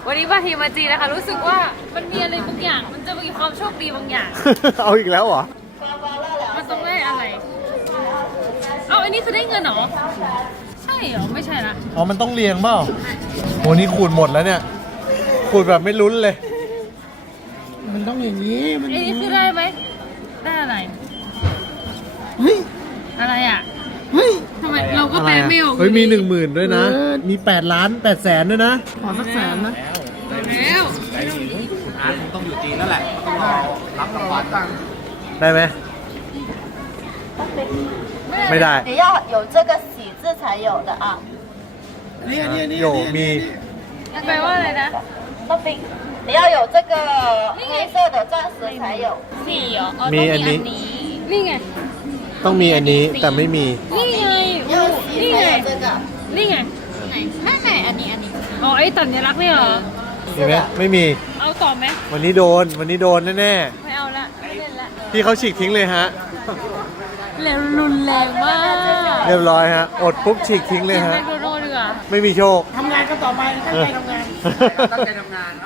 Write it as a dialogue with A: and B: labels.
A: วันนี้มาทีมาจีนะคะรู้สึกว่ามันมีอะไรบางอย่างมันจะมีความโชคดีบางอย่าง
B: เอาอีกแล้วเหรอ
A: มันต้องได้อะไรเอาอันนี้คือได้เงินเหรอใช่เหรอไม่ใช่ละ
B: อ๋อ มันต้องเรียงเปล่าโหนี่ขูดหมดแล้วเนี่ย ขูดแบบไม่ลุ้นเลย
C: มันต้องอย่างนี้มัน
A: อันนี้คือได้ไหมได้อะไร
C: เฮ้ย
A: อะไรอ่ะ
C: เฮ้ย
A: ทำไมเราก็แปลไม่ออก
B: เฮ้ย มี
A: อยู่ดี
B: 10,000ด้วยนะ มี8 ล้าน8 แสนด้วยนะ
C: ขอสักแสนนะ
A: แล้ว
D: อาร์ตคงต้องอยู่จีนแล้วแหละต้องรอรับรางวัล
B: ได้ไหม ไม่ได้
E: 你要有这个喜字才有的啊。
C: เนี่ยเนี่ยเนี่ย
B: โยมี
A: แปลว่าอะไรนะ
E: 那冰，你要有这个黑色的钻石才有。
A: สี่เหรอ
B: มีอันนี้
A: นี่ไง
B: ต้องมีอันนี้แต่ไม่มี
A: นี่ไง
E: 要喜才有这个。
A: นี่ไง
E: ไหนอันนี้อันนี้
A: อ๋อไอ้สัญลักษณ์นี่เหรอ
B: มีไหมไม่มี
A: เอาต่อไหม
B: วันนี้โดนแน่
A: ไม่เอาละไม่เล่นละ
B: ๆพี่เขาฉีกทิ้งเลยฮะ
A: เร็วรุนแรงมาก
B: เรียบร้อยฮะ อดปุ๊บฉีกทิ้งเลย
A: กิน
B: ฮะ
A: แมคโดนัลด์ดีกว่า
B: ไม่มีโชค
C: ทำงานกันต่อไปตั้งใจทำงาน
D: ตั้งใจทำงาน